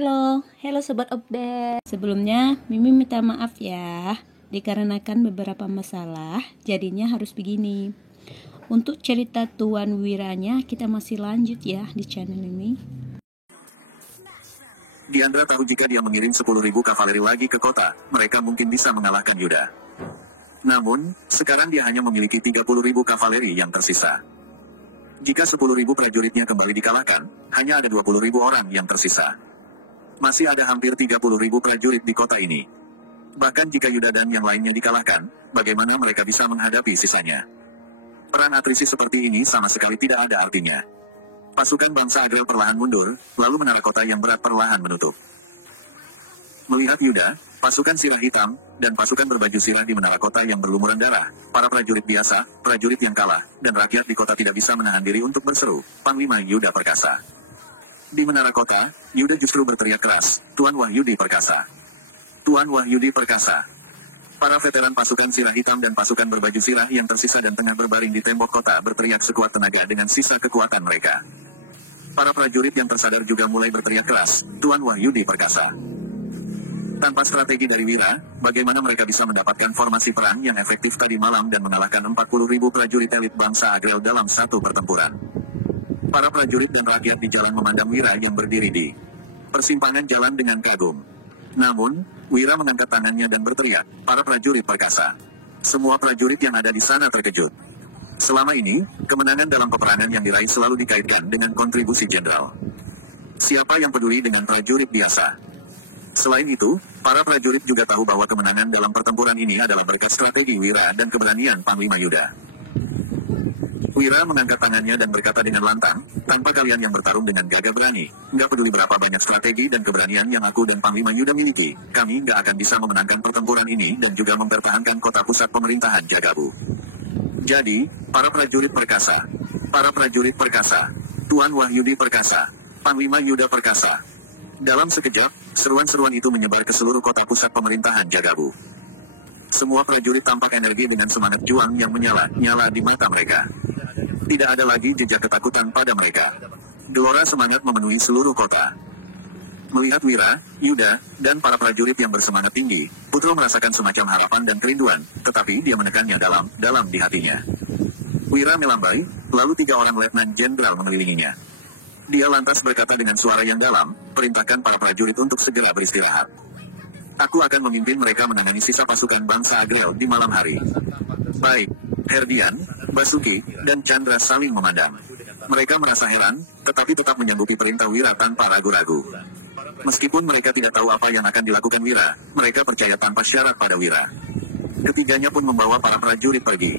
Halo Sobat Update. Sebelumnya, Mimi minta maaf ya, dikarenakan beberapa masalah, jadinya harus begini. Untuk cerita Tuan Wiranya, kita masih lanjut ya di channel ini. Diandra tahu jika dia mengirim 10.000 kavaleri lagi ke kota, mereka mungkin bisa mengalahkan Yuda. Namun, sekarang dia hanya memiliki 30.000 kavaleri yang tersisa. Jika 10.000 prajuritnya kembali dikalahkan, hanya ada 20.000 orang yang tersisa. Masih ada hampir 30.000 prajurit di kota ini. Bahkan jika Yuda dan yang lainnya dikalahkan, bagaimana mereka bisa menghadapi sisanya? Perang atrisi seperti ini sama sekali tidak ada artinya. Pasukan bangsa Agrel perlahan mundur, lalu menara kota yang berat perlahan menutup. Melihat Yuda, pasukan sirah hitam, dan pasukan berbaju sirah di menara kota yang berlumuran darah, para prajurit biasa, prajurit yang kalah, dan rakyat di kota tidak bisa menahan diri untuk berseru, Panglima Yuda Perkasa. Di menara kota, Yuda justru berteriak keras, Tuan Wahyudi Perkasa. Tuan Wahyudi Perkasa. Para veteran pasukan sirah hitam dan pasukan berbaju sirah yang tersisa dan tengah berbaring di tembok kota berteriak sekuat tenaga dengan sisa kekuatan mereka. Para prajurit yang tersadar juga mulai berteriak keras, Tuan Wahyudi Perkasa. Tanpa strategi dari Wira, bagaimana mereka bisa mendapatkan formasi perang yang efektif tadi malam dan mengalahkan 40.000 prajurit elit bangsa Agrel dalam satu pertempuran? Para prajurit dan rakyat di jalan memandang Wira yang berdiri di persimpangan jalan dengan kagum. Namun, Wira mengangkat tangannya dan berteriak, para prajurit perkasa. Semua prajurit yang ada di sana terkejut. Selama ini, kemenangan dalam peperangan yang diraih selalu dikaitkan dengan kontribusi jenderal. Siapa yang peduli dengan prajurit biasa? Selain itu, para prajurit juga tahu bahwa kemenangan dalam pertempuran ini adalah berkat strategi Wira dan keberanian Panglima Yuda. Wira mengangkat tangannya dan berkata dengan lantang, tanpa kalian yang bertarung dengan gagah berani, nggak peduli berapa banyak strategi dan keberanian yang aku dan Panglima Yuda miliki, kami nggak akan bisa memenangkan pertempuran ini dan juga mempertahankan kota pusat pemerintahan Jagabu. Jadi, para prajurit perkasa, Tuan Wahyudi Perkasa, Panglima Yuda Perkasa. Dalam sekejap, seruan-seruan itu menyebar ke seluruh kota pusat pemerintahan Jagabu. Semua prajurit tampak energi dengan semangat juang yang menyala-nyala di mata mereka. Tidak ada lagi jejak ketakutan pada mereka. Gelora semangat memenuhi seluruh kota. Melihat Wira, Yuda, dan para prajurit yang bersemangat tinggi, Putro merasakan semacam harapan dan kerinduan, tetapi dia menekannya dalam di hatinya. Wira melambai, lalu 3 orang letnan jenderal mengelilinginya. Dia lantas berkata dengan suara yang dalam, perintahkan para prajurit untuk segera beristirahat. Aku akan memimpin mereka menangani sisa pasukan bangsa Agrel di malam hari. Baik, Herdian, Basuki, dan Chandra saling memandang. Mereka merasa heran, tetapi tetap menyanggupi perintah Wira tanpa ragu-ragu. Meskipun mereka tidak tahu apa yang akan dilakukan Wira, mereka percaya tanpa syarat pada Wira. Ketiganya pun membawa para prajurit pergi.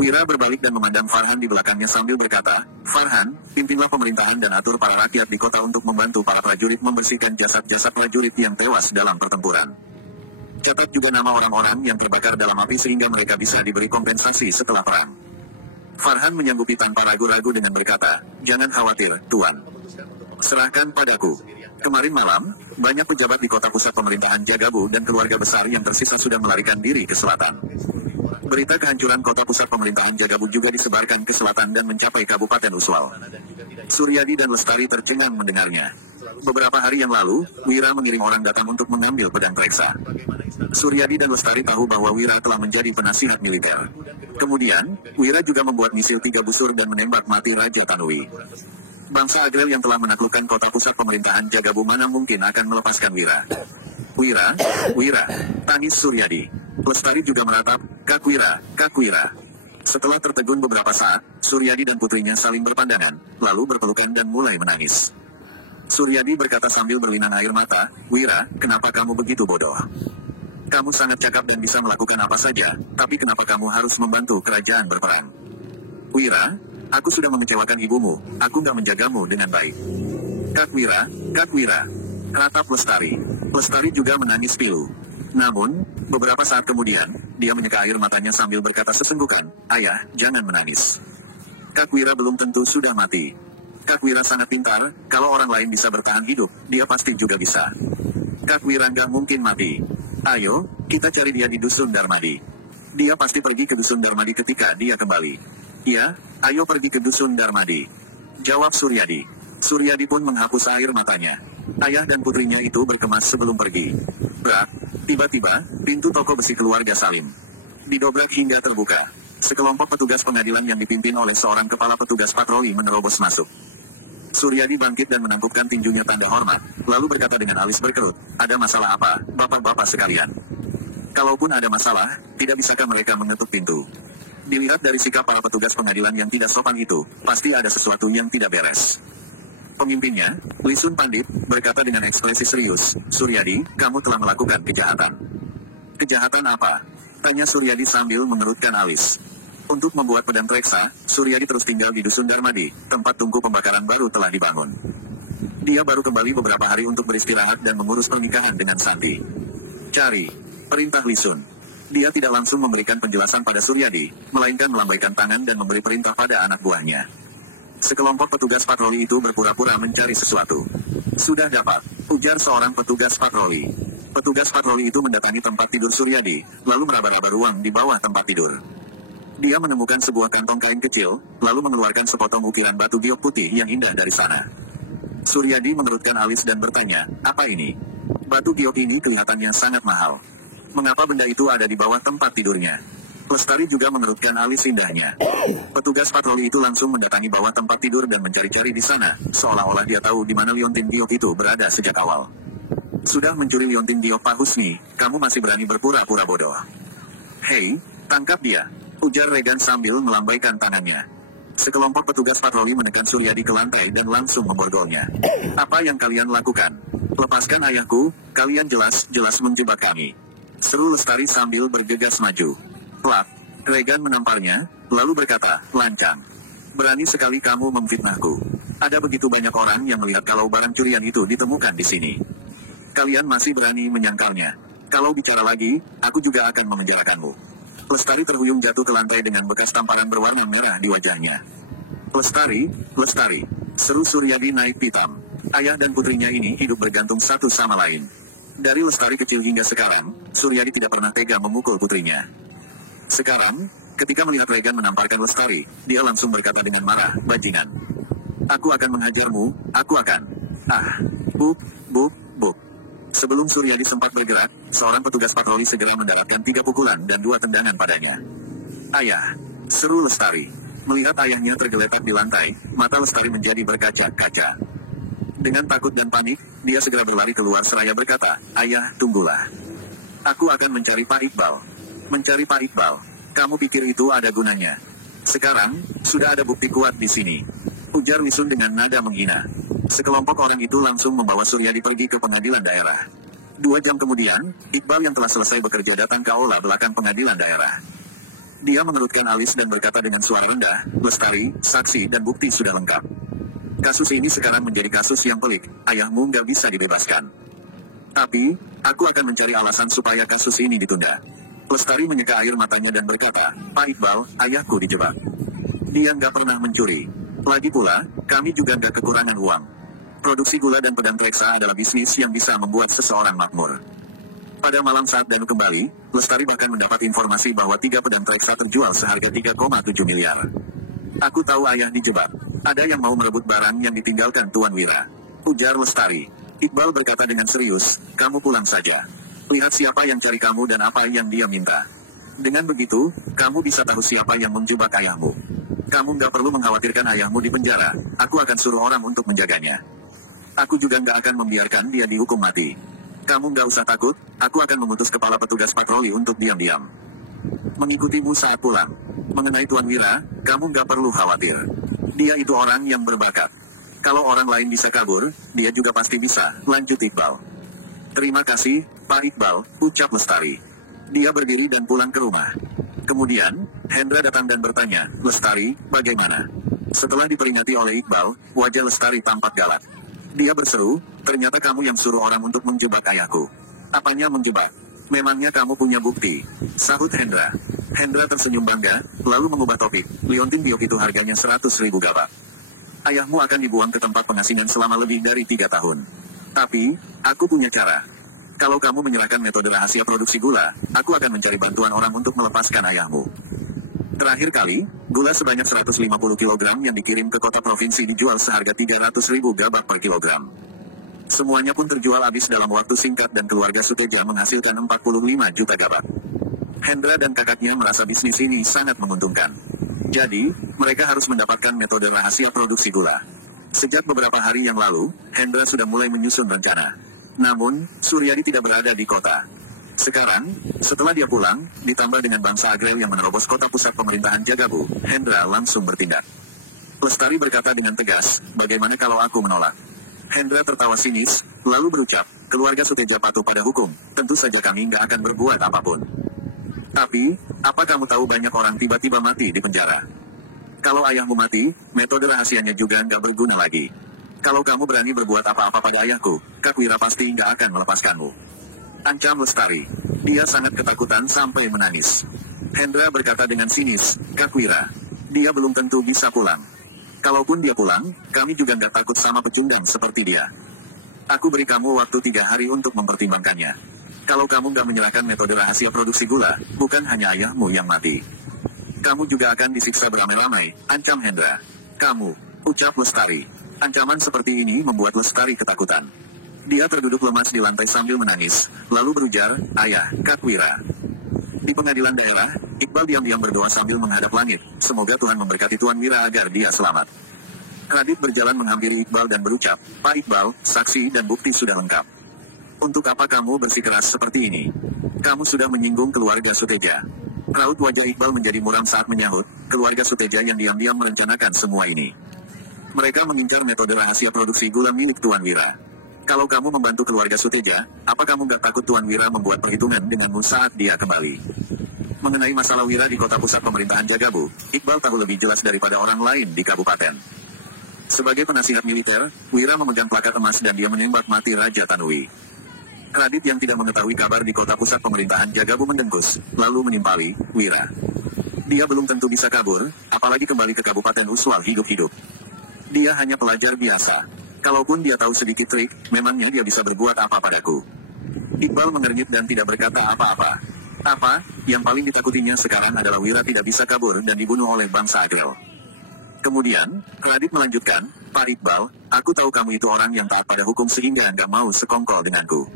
Wira berbalik dan memandang Farhan di belakangnya sambil berkata, Farhan, pimpinlah pemerintahan dan atur para rakyat di kota untuk membantu para prajurit membersihkan jasad-jasad prajurit yang tewas dalam pertempuran. Catat juga nama orang-orang yang terbakar dalam api sehingga mereka bisa diberi kompensasi setelah perang. Farhan menyanggupi tanpa ragu-ragu dengan berkata, jangan khawatir, Tuan. Serahkan padaku. Kemarin malam, banyak pejabat di kota pusat pemerintahan Jagabu dan keluarga besar yang tersisa sudah melarikan diri ke selatan. Berita kehancuran kota pusat pemerintahan Jagabu juga disebarkan ke selatan dan mencapai Kabupaten Uswal. Suryadi dan Lestari tercengang mendengarnya. Beberapa hari yang lalu, Wira mengirim orang datang untuk mengambil pedang pereksa. Suryadi dan Lestari tahu bahwa Wira telah menjadi penasihat militer. Kemudian, Wira juga membuat misil 3 busur dan menembak mati Raja Tanui. Bangsa Agrel yang telah menaklukkan kota pusat pemerintahan Jagabu mana mungkin akan melepaskan Wira. Wira, tangis Suryadi. Lestari juga meratap, Kak Wira. Setelah tertegun beberapa saat, Suryadi dan putrinya saling berpandangan, lalu berpelukan dan mulai menangis. Suryadi berkata sambil berlinang air mata, Wira, kenapa kamu begitu bodoh? Kamu sangat cakap dan bisa melakukan apa saja, tapi kenapa kamu harus membantu kerajaan berperang? Wira, aku sudah mengecewakan ibumu, aku nggak menjagamu dengan baik. Kak Wira, ratap Lestari. Lestari juga menangis pilu. Namun, beberapa saat kemudian, dia menyeka air matanya sambil berkata sesenggukan, Ayah, jangan menangis. Kak Wira belum tentu sudah mati. Kak Wira sangat pintar, kalau orang lain bisa bertahan hidup, dia pasti juga bisa. Kak Wira nggak mungkin mati. Ayo, kita cari dia di Dusun Darmadi. Dia pasti pergi ke Dusun Darmadi ketika dia kembali. Ya, ayo pergi ke Dusun Darmadi. Jawab Suryadi. Suryadi pun menghapus air matanya. Ayah dan putrinya itu berkemas sebelum pergi. Brak, tiba-tiba, pintu toko besi keluarga Salim didobrak hingga terbuka. Sekelompok petugas pengadilan yang dipimpin oleh seorang kepala petugas patroli menerobos masuk. Suryadi bangkit dan menangkupkan tinjunya tanda hormat, lalu berkata dengan alis berkerut, "Ada masalah apa, bapak-bapak sekalian? Kalaupun ada masalah, tidak bisakah mereka mengetuk pintu?" Dilihat dari sikap para petugas pengadilan yang tidak sopan itu, pasti ada sesuatu yang tidak beres. Pemimpinnya, Lisun Pandit, berkata dengan ekspresi serius, "Suryadi, kamu telah melakukan kejahatan." "Kejahatan apa?" tanya Suryadi sambil mengerutkan alis. Untuk membuat pedang Treksa, Suryadi terus tinggal di Dusun Darmadi, tempat tungku pembakaran baru telah dibangun. Dia baru kembali beberapa hari untuk beristirahat dan mengurus pernikahan dengan Santi. "Cari," perintah Lisun. Dia tidak langsung memberikan penjelasan pada Suryadi, melainkan melambaikan tangan dan memberi perintah pada anak buahnya. Sekelompok petugas patroli itu berpura-pura mencari sesuatu. "Sudah dapat," ujar seorang petugas patroli. Petugas patroli itu mendatangi tempat tidur Suryadi, lalu meraba-raba ruang di bawah tempat tidur. Dia menemukan sebuah kantong kain kecil, lalu mengeluarkan sepotong ukiran batu giok putih yang indah dari sana. Suryadi mengerutkan alis dan bertanya, "Apa ini?" "Batu giok ini kelihatannya sangat mahal. Mengapa benda itu ada di bawah tempat tidurnya?" Lestari juga mengerutkan alis indahnya. Petugas patroli itu langsung mendatangi bawah tempat tidur dan mencari-cari di sana, seolah-olah dia tahu di mana liontin giok itu berada sejak awal. "Sudah mencuri liontin giok Pak Husni, kamu masih berani berpura-pura bodoh." "Hei, tangkap dia," ujar Regan sambil melambaikan tangannya. Sekelompok petugas patroli menekan Suryadi ke lantai dan langsung memborgolnya. "Apa yang kalian lakukan? Lepaskan ayahku, kalian jelas-jelas menjebak kami," seru Lestari sambil bergegas maju. Plak, Regan menamparnya, lalu berkata, "Lancang. Berani sekali kamu memfitnahku. Ada begitu banyak orang yang melihat kalau barang curian itu ditemukan di sini. Kalian masih berani menyangkalnya. Kalau bicara lagi, aku juga akan memenjarakanmu." Lestari terhuyung jatuh ke lantai dengan bekas tamparan berwarna merah di wajahnya. "Lestari, Lestari," seru Suryadi naik pitam. Ayah dan putrinya ini hidup bergantung satu sama lain. Dari Lestari kecil hingga sekarang, Suryadi tidak pernah tega memukul putrinya. Sekarang, ketika melihat Regan menamparkan Lestari, dia langsung berkata dengan marah, "Bajingan. Aku akan menghajarmu, aku akan." "Ah, buk, buk, buk." Sebelum Suryadi sempat bergerak, seorang petugas patroli segera mendapatkan 3 pukulan dan 2 tendangan padanya. "Ayah," seru Lestari. Melihat ayahnya tergeletak di lantai, mata Lestari menjadi berkaca-kaca. Dengan takut dan panik, dia segera berlari keluar seraya berkata, "Ayah, tunggulah. Aku akan mencari Pak Iqbal." "Mencari Pak Iqbal? Kamu pikir itu ada gunanya? Sekarang, sudah ada bukti kuat di sini," ujar Lisun dengan nada menghina. Sekelompok orang itu langsung membawa Suryadi pergi ke pengadilan daerah. 2 jam kemudian, Iqbal yang telah selesai bekerja datang ke aula belakang pengadilan daerah. Dia mengerutkan alis dan berkata dengan suara rendah, "Lestari, saksi dan bukti sudah lengkap. Kasus ini sekarang menjadi kasus yang pelik, ayahmu nggak bisa dibebaskan. Tapi, aku akan mencari alasan supaya kasus ini ditunda." Lestari menyeka air matanya dan berkata, "Pak Iqbal, ayahku dijebak. Dia nggak pernah mencuri. Lagi pula, kami juga nggak kekurangan uang. Produksi gula dan pedang Treksa adalah bisnis yang bisa membuat seseorang makmur." Pada malam saat Danu kembali, Lestari bahkan mendapat informasi bahwa 3 pedang Treksa terjual seharga 3,7 miliar. "Aku tahu ayah dijebak. Ada yang mau merebut barang yang ditinggalkan Tuan Wira," ujar Lestari. Iqbal berkata dengan serius, "Kamu pulang saja. Lihat siapa yang cari kamu dan apa yang dia minta. Dengan begitu, kamu bisa tahu siapa yang menjebak ayahmu. Kamu nggak perlu mengkhawatirkan ayahmu di penjara, aku akan suruh orang untuk menjaganya. Aku juga nggak akan membiarkan dia dihukum mati. Kamu nggak usah takut, aku akan memutus kepala petugas patroli untuk diam-diam mengikutimu saat pulang. Mengenai Tuan Wira, kamu nggak perlu khawatir. Dia itu orang yang berbakat. Kalau orang lain bisa kabur, dia juga pasti bisa," lanjut Iqbal. "Terima kasih, Pak Iqbal," ucap Lestari. Dia berdiri dan pulang ke rumah. Kemudian, Hendra datang dan bertanya, "Lestari, bagaimana?" Setelah diperingati oleh Iqbal, wajah Lestari tampak galak. Dia berseru, "Ternyata kamu yang suruh orang untuk menjebak ayahku." "Apanya menjebak? Memangnya kamu punya bukti?" sahut Hendra. Hendra tersenyum bangga, lalu mengubah topik. "Liontin giok itu harganya 100.000 gabak. Ayahmu akan dibuang ke tempat pengasingan selama lebih dari 3 tahun. Tapi, aku punya cara. Kalau kamu menyerahkan metode rahasia produksi gula, aku akan mencari bantuan orang untuk melepaskan ayahmu." Terakhir kali, gula sebanyak 150 kg yang dikirim ke kota provinsi dijual seharga 300.000 gabak per kilogram. Semuanya pun terjual habis dalam waktu singkat dan keluarga Suteja menghasilkan 45 juta gabak. Hendra dan kakaknya merasa bisnis ini sangat menguntungkan. Jadi, mereka harus mendapatkan metode rahasia produksi gula. Sejak beberapa hari yang lalu, Hendra sudah mulai menyusun rencana. Namun, Suryadi tidak berada di kota. Sekarang, setelah dia pulang, ditambah dengan bangsa Agrel yang menerobos kota pusat pemerintahan Jagabu, Hendra langsung bertindak. Lestari berkata dengan tegas, bagaimana kalau aku menolak? Hendra tertawa sinis, lalu berucap, keluarga Suteja patuh pada hukum, tentu saja kami nggak akan berbuat apapun. Tapi, apa kamu tahu banyak orang tiba-tiba mati di penjara? Kalau ayahmu mati, metode rahasianya juga nggak berguna lagi. Kalau kamu berani berbuat apa-apa pada ayahku, Kakwira pasti nggak akan melepaskanmu. Ancam Lestari. Dia sangat ketakutan sampai menangis. Hendra berkata dengan sinis, Kakwira, dia belum tentu bisa pulang. Kalaupun dia pulang, kami juga nggak takut sama pecundang seperti dia. Aku beri kamu waktu 3 hari untuk mempertimbangkannya. Kalau kamu nggak menyerahkan metode rahasia produksi gula, bukan hanya ayahmu yang mati. Kamu juga akan disiksa beramai-ramai, ancam Hendra. Kamu, ucap Lestari. Ancaman seperti ini membuat Lestari ketakutan. Dia terduduk lemas di lantai sambil menangis, lalu berujar, ayah, Kakwira. Di pengadilan daerah, Iqbal diam-diam berdoa sambil menghadap langit, semoga Tuhan memberkati Tuan Wira agar dia selamat. Radit berjalan menghampiri Iqbal dan berucap, Pak Iqbal, saksi dan bukti sudah lengkap. Untuk apa kamu bersikeras seperti ini? Kamu sudah menyinggung keluarga Suteja. Raut wajah Iqbal menjadi muram saat menyahut, keluarga Suteja yang diam-diam merencanakan semua ini. Mereka mengincar metode rahasia produksi gula milik Tuan Wira. Kalau kamu membantu keluarga Suteja, apa kamu gak takut Tuan Wira membuat perhitungan denganmu saat dia kembali? Mengenai masalah Wira di kota pusat pemerintahan Jagabu, Iqbal tahu lebih jelas daripada orang lain di kabupaten. Sebagai penasihat militer, Wira memegang plakat emas dan dia menembak mati Raja Tanui. Radit yang tidak mengetahui kabar di kota pusat pemerintahan Jagabu mendengkus, lalu menimpali, Wira. Dia belum tentu bisa kabur, apalagi kembali ke Kabupaten Uswal hidup-hidup. Dia hanya pelajar biasa. Kalaupun dia tahu sedikit trik, memangnya dia bisa berbuat apa padaku? Iqbal mengernyit dan tidak berkata apa-apa. Apa, yang paling ditakutinya sekarang adalah Wira tidak bisa kabur dan dibunuh oleh bangsa Agrel. Kemudian, Radit melanjutkan, Pak Iqbal, aku tahu kamu itu orang yang taat pada hukum sehingga nggak mau sekongkol denganku.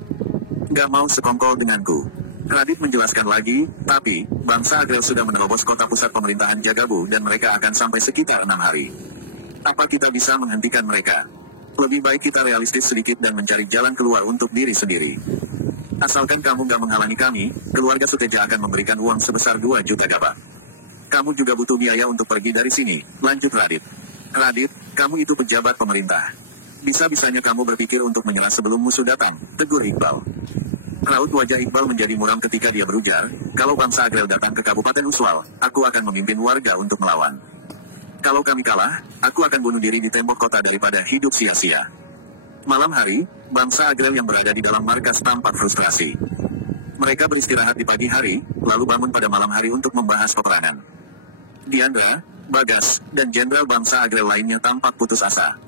Nggak mau sekongkol denganku. Radit menjelaskan lagi, tapi, bangsa Agrel sudah menerobos kota pusat pemerintahan Jagabu dan mereka akan sampai sekitar 6 hari. Apa kita bisa menghentikan mereka? Lebih baik kita realistis sedikit dan mencari jalan keluar untuk diri sendiri. Asalkan kamu gak menghalangi kami, keluarga Suteja akan memberikan uang sebesar 2 juta gabak. Kamu juga butuh biaya untuk pergi dari sini, lanjut Radit. Radit, kamu itu pejabat pemerintah. Bisa-bisanya kamu berpikir untuk menyerah sebelum musuh datang, tegur Iqbal. Raut wajah Iqbal menjadi muram ketika dia berujar, kalau bangsa Agrel datang ke Kabupaten Uswal, aku akan memimpin warga untuk melawan. Kalau kami kalah, aku akan bunuh diri di tembok kota daripada hidup sia-sia. Malam hari, bangsa Agrel yang berada di dalam markas tampak frustrasi. Mereka beristirahat di pagi hari, lalu bangun pada malam hari untuk membahas peperangan. Diandra, Bagas, dan jenderal bangsa Agrel lainnya tampak putus asa.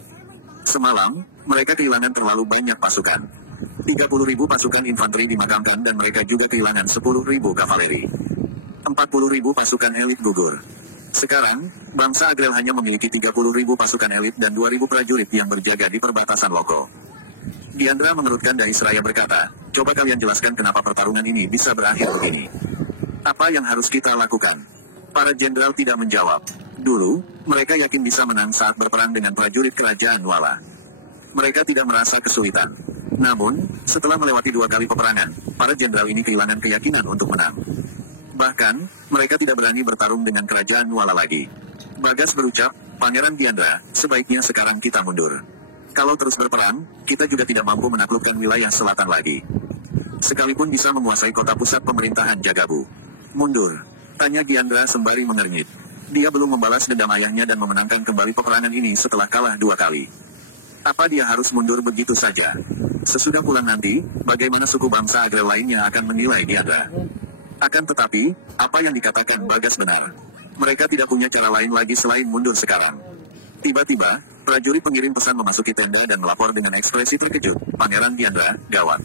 Semalam, mereka kehilangan terlalu banyak pasukan. 30.000 pasukan infanteri dimakamkan dan mereka juga kehilangan 10.000 kavaleri. 40.000 pasukan elit gugur. Sekarang, bangsa Agrel hanya memiliki 30.000 pasukan elit dan 2.000 prajurit yang berjaga di perbatasan Loko. Diandra mengerutkan dahi seraya berkata, coba kalian jelaskan kenapa pertarungan ini bisa berakhir begini. Apa yang harus kita lakukan? Para jenderal tidak menjawab. Dulu, mereka yakin bisa menang saat berperang dengan prajurit kerajaan Wala. Mereka tidak merasa kesulitan. Namun, setelah melewati 2 kali peperangan, para jenderal ini kehilangan keyakinan untuk menang. Bahkan, mereka tidak berani bertarung dengan kerajaan Wala lagi. Bagas berucap, Pangeran Diandra, sebaiknya sekarang kita mundur. Kalau terus berperang, kita juga tidak mampu menaklukkan wilayah selatan lagi. Sekalipun bisa menguasai kota pusat pemerintahan Jagabu. Mundur, tanya Diandra sembari mengernyit. Dia belum membalas dendam ayahnya dan memenangkan kembali peperangan ini setelah kalah 2 kali. Apa dia harus mundur begitu saja? Sesudah pulang nanti, bagaimana suku bangsa Agrel lainnya akan menilai Diandra? Akan tetapi, apa yang dikatakan Bagas benar. Mereka tidak punya cara lain lagi selain mundur sekarang. Tiba-tiba, prajurit pengirim pesan memasuki tenda dan melapor dengan ekspresi terkejut. Pangeran Diandra, gawat.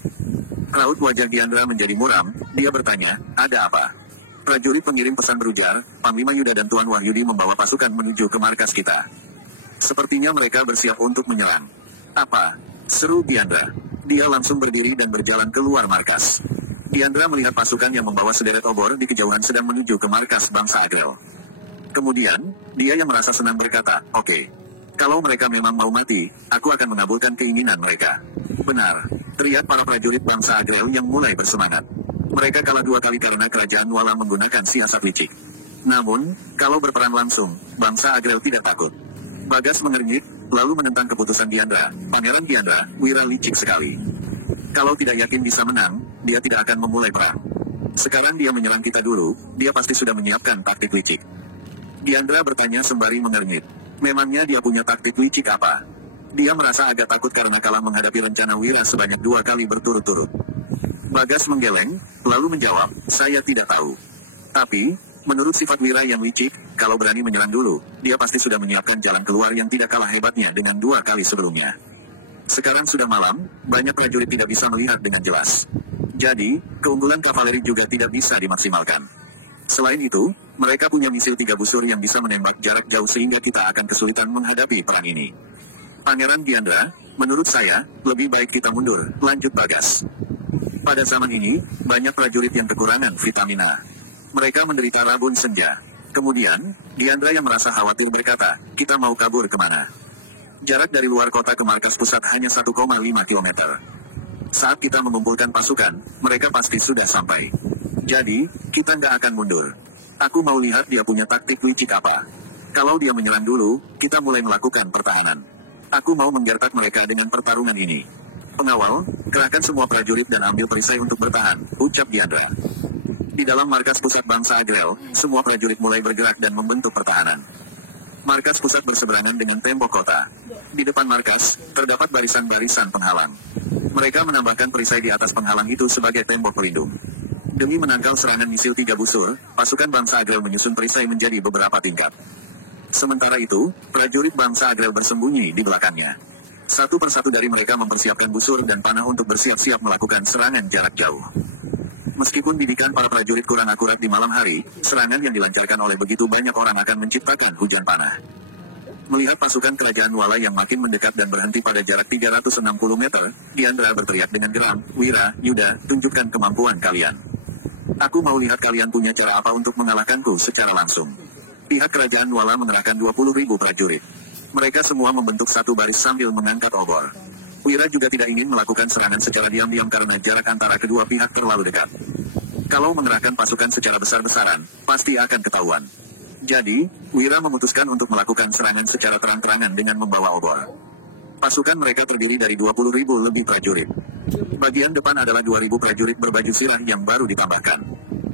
Raut wajah Diandra menjadi muram, dia bertanya, ada apa? Prajurit pengirim pesan berujar, Panglima Yuda dan Tuan Wahyudi membawa pasukan menuju ke markas kita. Sepertinya mereka bersiap untuk menyerang. Apa? Seru Diandra. Dia langsung berdiri dan berjalan keluar markas. Diandra melihat pasukan yang membawa sederet obor di kejauhan sedang menuju ke markas bangsa Agrel. Kemudian, dia yang merasa senang berkata, "Oke. Kalau mereka memang mau mati, aku akan mengabulkan keinginan mereka." Benar, teriak para prajurit bangsa Agrel yang mulai bersemangat. Mereka kalah 2 kali karena kerajaan Nuala menggunakan siasat licik. Namun, kalau berperang langsung, bangsa Agrel tidak takut. Bagas mengernyit, lalu menentang keputusan Diandra. Pangeran Diandra, wira licik sekali. Kalau tidak yakin bisa menang, dia tidak akan memulai perang. Sekarang dia menyerang kita dulu, dia pasti sudah menyiapkan taktik licik. Diandra bertanya sembari mengernyit. Memangnya dia punya taktik licik apa? Dia merasa agak takut karena kalah menghadapi rencana wira sebanyak 2 kali berturut-turut. Bagas menggeleng, lalu menjawab, "Saya tidak tahu. Tapi, menurut sifat wira yang licik, kalau berani menyerang dulu, dia pasti sudah menyiapkan jalan keluar yang tidak kalah hebatnya dengan 2 kali sebelumnya." Sekarang sudah malam, banyak prajurit tidak bisa melihat dengan jelas. Jadi, keunggulan kavaleri juga tidak bisa dimaksimalkan. Selain itu, mereka punya misil 3 busur yang bisa menembak jarak jauh sehingga kita akan kesulitan menghadapi perang ini. Pangeran Diandra, menurut saya, lebih baik kita mundur, lanjut Bagas. Pada zaman ini, banyak prajurit yang kekurangan vitamin A. Mereka menderita rabun senja. Kemudian, Diandra yang merasa khawatir berkata, "Kita mau kabur kemana?" Jarak dari luar kota ke markas pusat hanya 1,5 km. Saat kita mengumpulkan pasukan, mereka pasti sudah sampai. Jadi, kita nggak akan mundur. Aku mau lihat dia punya taktik licik apa. Kalau dia menyerang dulu, kita mulai melakukan pertahanan. Aku mau menggertak mereka dengan pertarungan ini. "Pengawal, kerahkan semua prajurit dan ambil perisai untuk bertahan," ucap Diandra. Di dalam markas pusat bangsa Agrel, semua prajurit mulai bergerak dan membentuk pertahanan. Markas pusat berseberangan dengan tembok kota. Di depan markas, terdapat barisan-barisan penghalang. Mereka menambahkan perisai di atas penghalang itu sebagai tembok pelindung. Demi menangkal serangan misil 3 busur, pasukan bangsa Agrel menyusun perisai menjadi beberapa tingkat. Sementara itu, prajurit bangsa Agrel bersembunyi di belakangnya. Satu persatu dari mereka mempersiapkan busur dan panah untuk bersiap-siap melakukan serangan jarak jauh. Meskipun didikan para prajurit kurang akurat di malam hari, serangan yang dilancarkan oleh begitu banyak orang akan menciptakan hujan panah. Melihat pasukan kerajaan Nuala yang makin mendekat dan berhenti pada jarak 360 meter, Diandra berteriak dengan geram, "Wira, Yuda, tunjukkan kemampuan kalian. Aku mau lihat kalian punya cara apa untuk mengalahkanku secara langsung." Pihak kerajaan Nuala mengerahkan 20.000 prajurit. Mereka semua membentuk satu baris sambil mengangkat obor. Wira juga tidak ingin melakukan serangan secara diam-diam karena jarak antara kedua pihak terlalu dekat. Kalau mengerahkan pasukan secara besar-besaran, pasti akan ketahuan. Jadi, Wira memutuskan untuk melakukan serangan secara terang-terangan dengan membawa obor. Pasukan mereka terdiri dari 20.000 lebih prajurit. Bagian depan adalah 2.000 prajurit berbaju sirah yang baru ditambahkan.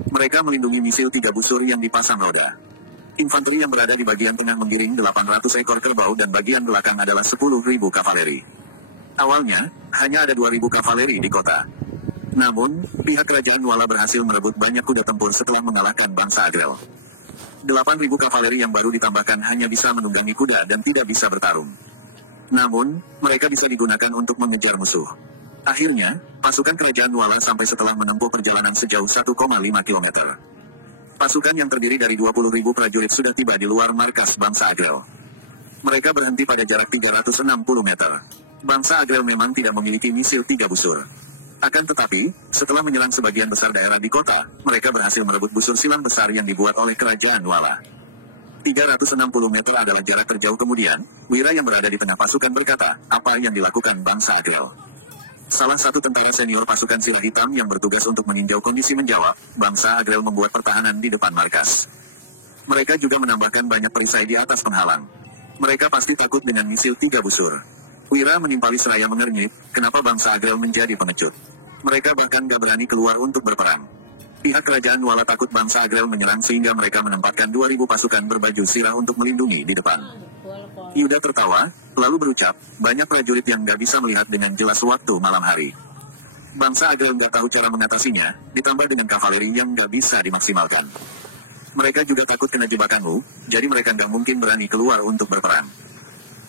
Mereka melindungi misil 3 busur yang dipasang roda. Infanteri yang berada di bagian tengah menggiring 800 ekor kerbau dan bagian belakang adalah 10.000 kavaleri. Awalnya, hanya ada 2.000 kavaleri di kota. Namun, pihak kerajaan Nuala berhasil merebut banyak kuda tempur setelah mengalahkan bangsa Agrel. 8.000 kavaleri yang baru ditambahkan hanya bisa menunggangi kuda dan tidak bisa bertarung. Namun, mereka bisa digunakan untuk mengejar musuh. Akhirnya, pasukan kerajaan Nuala sampai setelah menempuh perjalanan sejauh 1,5 km. Pasukan yang terdiri dari 20.000 prajurit sudah tiba di luar markas bangsa Agrel. Mereka berhenti pada jarak 360 meter. Bangsa Agrel memang tidak memiliki misil 3 busur. Akan tetapi, setelah menyerang sebagian besar daerah di kota, mereka berhasil merebut busur silang besar yang dibuat oleh kerajaan Nuala. 360 meter adalah jarak terjauh kemudian, Wira yang berada di tengah pasukan berkata, "Apa yang dilakukan bangsa Agrel?" Salah satu tentara senior pasukan sirah hitam yang bertugas untuk meninjau kondisi menjawab, "Bangsa Agrel membuat pertahanan di depan markas. Mereka juga menambahkan banyak perisai di atas penghalang. Mereka pasti takut dengan misil 3 busur." Wira menimpali seraya mengernyit, kenapa bangsa Agrel menjadi pengecut. Mereka bahkan gak berani keluar untuk berperang. Pihak kerajaan Nuala takut bangsa Agrel menyerang sehingga mereka menempatkan 2.000 pasukan berbaju sirah untuk melindungi di depan. Yuda tertawa, lalu berucap, "Banyak prajurit yang gak bisa melihat dengan jelas waktu malam hari. Bangsa Agrel gak tahu cara mengatasinya, ditambah dengan kavaleri yang gak bisa dimaksimalkan. Mereka juga takut kena jebakanmu, jadi mereka gak mungkin berani keluar untuk berperang."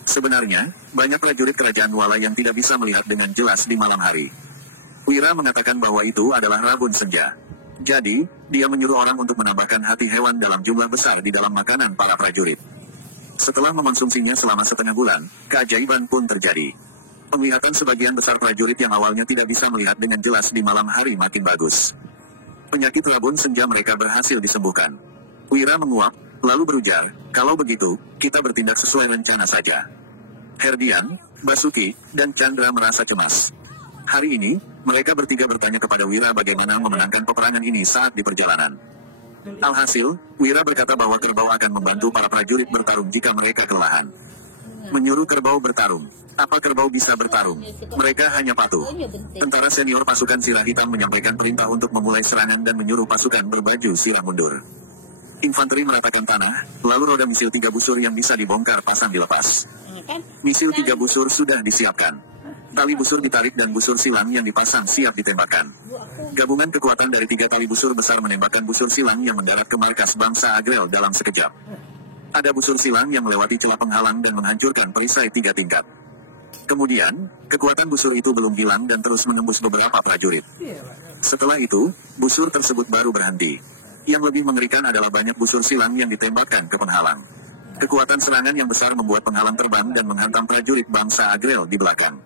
Sebenarnya, banyak prajurit kerajaan Nuala yang tidak bisa melihat dengan jelas di malam hari. Wira mengatakan bahwa itu adalah rabun senja. Jadi, dia menyuruh orang untuk menambahkan hati hewan dalam jumlah besar di dalam makanan para prajurit. Setelah mengonsumsinya selama setengah bulan, keajaiban pun terjadi. Penglihatan sebagian besar prajurit yang awalnya tidak bisa melihat dengan jelas di malam hari makin bagus. Penyakit rabun senja mereka berhasil disembuhkan. Wira menguap, lalu berujar, kalau begitu, kita bertindak sesuai rencana saja. Herdian, Basuki, dan Chandra merasa cemas. Hari ini, mereka bertiga bertanya kepada Wira bagaimana memenangkan peperangan ini saat di perjalanan. Alhasil, Wira berkata bahwa kerbau akan membantu para prajurit bertarung jika mereka kelelahan. Menyuruh kerbau bertarung. Apa kerbau bisa bertarung? Mereka hanya patuh. Tentara senior pasukan Sirah Hitam menyampaikan perintah untuk memulai serangan dan menyuruh pasukan berbaju sirah mundur. Infanteri meratakan tanah, lalu roda misil 3 busur yang bisa dibongkar pasang dilepas. Misil 3 busur sudah disiapkan. Tali busur ditarik dan busur silang yang dipasang siap ditembakkan. Gabungan kekuatan dari 3 tali busur besar menembakkan busur silang yang mendarat ke markas bangsa Agrel dalam sekejap. Ada busur silang yang melewati celah penghalang dan menghancurkan perisai 3 tingkat. Kemudian, kekuatan busur itu belum hilang dan terus menembus beberapa prajurit. Setelah itu, busur tersebut baru berhenti. Yang lebih mengerikan adalah banyak busur silang yang ditembakkan ke penghalang. Kekuatan serangan yang besar membuat penghalang terbang dan menghantam prajurit bangsa Agrel di belakang.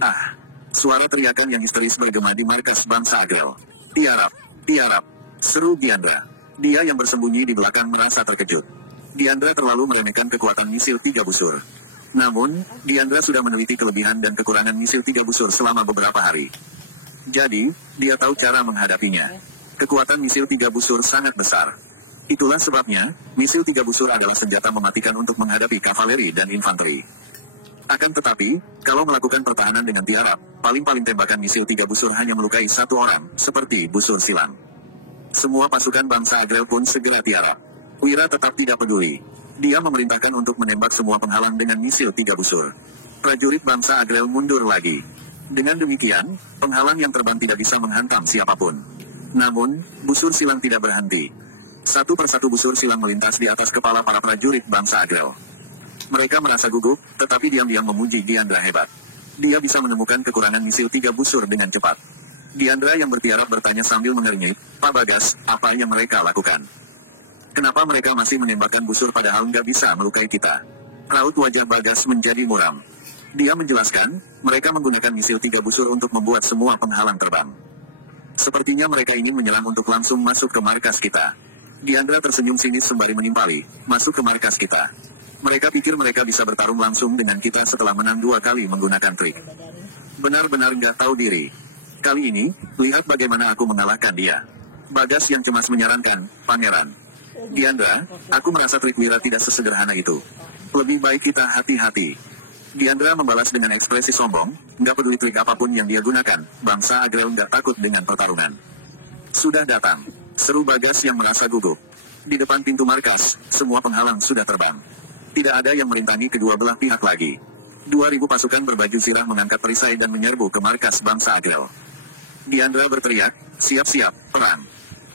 Ah, suara teriakan yang histeris bergema di markas bangsa Agrel. Tiarap, tiarap, seru Diandra. Dia yang bersembunyi di belakang merasa terkejut. Diandra terlalu meremehkan kekuatan misil 3 busur. Namun, Diandra sudah meneliti kelebihan dan kekurangan misil 3 busur selama beberapa hari. Jadi, dia tahu cara menghadapinya. Kekuatan misil 3 busur sangat besar. Itulah sebabnya, misil 3 busur adalah senjata mematikan untuk menghadapi kavaleri dan infanteri. Akan tetapi, kalau melakukan pertahanan dengan tiarap, paling-paling tembakan misil 3 busur hanya melukai 1 orang, seperti busur silang. Semua pasukan bangsa Agrel pun segera tiarap. Wira tetap tidak peduli. Dia memerintahkan untuk menembak semua penghalang dengan misil 3 busur. Prajurit bangsa Agrel mundur lagi. Dengan demikian, penghalang yang terbang tidak bisa menghantam siapapun. Namun, busur silang tidak berhenti. Satu persatu busur silang melintas di atas kepala para prajurit bangsa Agrel. Mereka merasa gugup, tetapi diam-diam memuji Diandra hebat. Dia bisa menemukan kekurangan misil 3 busur dengan cepat. Diandra yang bertiarap bertanya sambil mengernyit, Pak Bagas, apa yang mereka lakukan? Kenapa mereka masih menembakkan busur padahal nggak bisa melukai kita? Raut wajah Bagas menjadi muram. Dia menjelaskan, mereka menggunakan misil 3 busur untuk membuat semua penghalang terbang. Sepertinya mereka ingin menyerang untuk langsung masuk ke markas kita. Diandra tersenyum sinis sembari menimpali, masuk ke markas kita. Mereka pikir mereka bisa bertarung langsung dengan kita setelah menang 2 kali menggunakan trik. Benar-benar nggak tahu diri. Kali ini, lihat bagaimana aku mengalahkan dia. Bagas yang cemas menyarankan, Pangeran. Diandra, aku merasa trik Wira tidak sesederhana itu. Lebih baik kita hati-hati. Diandra membalas dengan ekspresi sombong, nggak peduli trik apapun yang dia gunakan, bangsa Agrel nggak takut dengan pertarungan. Sudah datang, seru Bagas yang merasa gugup. Di depan pintu markas, semua penghalang sudah terbang. Tidak ada yang merintangi kedua belah pihak lagi. 2.000 pasukan berbaju zirah mengangkat perisai dan menyerbu ke markas bangsa Agrel. Diandra berteriak, siap-siap, perang.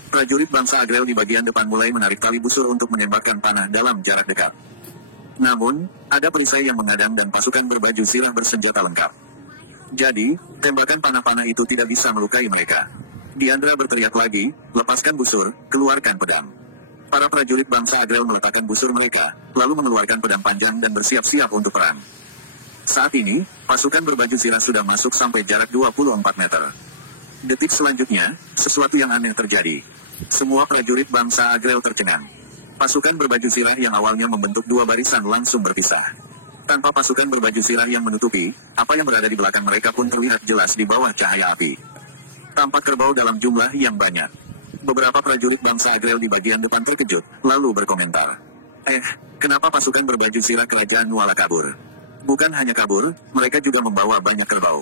Prajurit bangsa Agrel di bagian depan mulai menarik tali busur untuk menembakkan panah dalam jarak dekat. Namun, ada perisai yang mengadang dan pasukan berbaju zirah bersenjata lengkap. Jadi, tembakan panah-panah itu tidak bisa melukai mereka. Diandra berteriak lagi, lepaskan busur, keluarkan pedang. Para prajurit bangsa Agrel meletakkan busur mereka, lalu mengeluarkan pedang panjang dan bersiap-siap untuk perang. Saat ini, pasukan berbaju zirah sudah masuk sampai jarak 24 meter. Detik selanjutnya, sesuatu yang aneh terjadi. Semua prajurit bangsa Agrel tercengang. Pasukan berbaju zirah yang awalnya membentuk 2 barisan langsung berpisah. Tanpa pasukan berbaju zirah yang menutupi, apa yang berada di belakang mereka pun terlihat jelas di bawah cahaya api. Tampak kerbau dalam jumlah yang banyak. Beberapa prajurit bangsa Agrel di bagian depan terkejut, lalu berkomentar. Kenapa pasukan berbaju zirah kerajaan Nuala kabur? Bukan hanya kabur, mereka juga membawa banyak kerbau.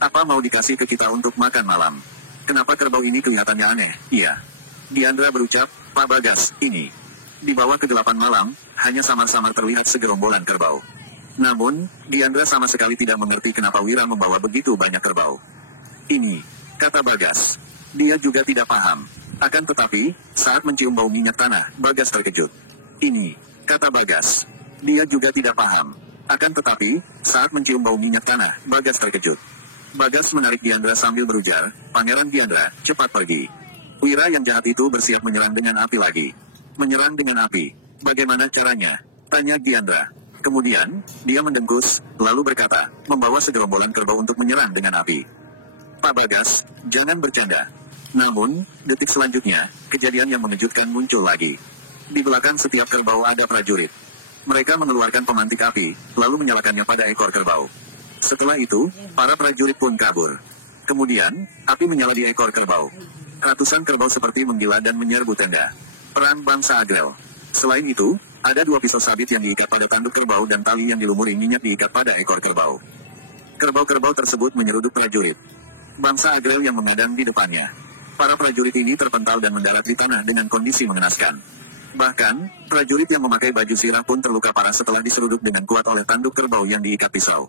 Apa mau dikasih ke kita untuk makan malam? Kenapa kerbau ini kelihatannya aneh? Iya. Diandra berucap, Pak Bagas, ini. Di bawah kegelapan malam, hanya samar-samar terlihat segerombolan kerbau. Namun, Diandra sama sekali tidak mengerti kenapa Wira membawa begitu banyak kerbau. Ini, kata Bagas. Dia juga tidak paham. Akan tetapi, saat mencium bau minyak tanah, Bagas terkejut. Ini, kata Bagas. Dia juga tidak paham. Akan tetapi, saat mencium bau minyak tanah, Bagas terkejut. Bagas menarik Diandra sambil berujar, Pangeran Diandra, cepat pergi. Wira yang jahat itu bersiap menyerang dengan api lagi. Menyerang dengan api. Bagaimana caranya? Tanya Diandra. Kemudian, dia mendengkus, lalu berkata, membawa segerombolan kerbau untuk menyerang dengan api. Pak Bagas, jangan bercanda. Namun, detik selanjutnya, kejadian yang mengejutkan muncul lagi. Di belakang setiap kerbau ada prajurit. Mereka mengeluarkan pemantik api, lalu menyalakannya pada ekor kerbau. Setelah itu, para prajurit pun kabur. Kemudian, api menyala di ekor kerbau. Ratusan kerbau seperti menggila dan menyerbu tenda. Perang bangsa Agrel. Selain itu, ada 2 pisau sabit yang diikat pada tanduk kerbau dan tali yang dilumuri minyak diikat pada ekor kerbau. Kerbau-kerbau tersebut menyeruduk prajurit. Bangsa Agrel yang mengadang di depannya. Para prajurit ini terpental dan mendarat di tanah dengan kondisi mengenaskan. Bahkan, prajurit yang memakai baju sirah pun terluka parah setelah diseruduk dengan kuat oleh tanduk kerbau yang diikat pisau.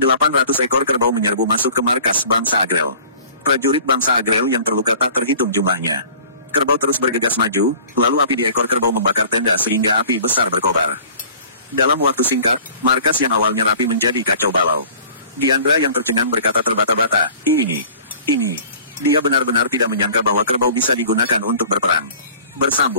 800 ekor kerbau menyerbu masuk ke markas bangsa Agrel. Prajurit bangsa Agrel yang terluka tak terhitung jumlahnya. Kerbau terus bergegas maju, lalu api di ekor kerbau membakar tenda sehingga api besar berkobar. Dalam waktu singkat, markas yang awalnya rapi menjadi kacau balau. Diandra yang tercengang berkata terbata-bata, ini. Dia benar-benar tidak menyangka bahwa kerbau bisa digunakan untuk berperang. Bersambung.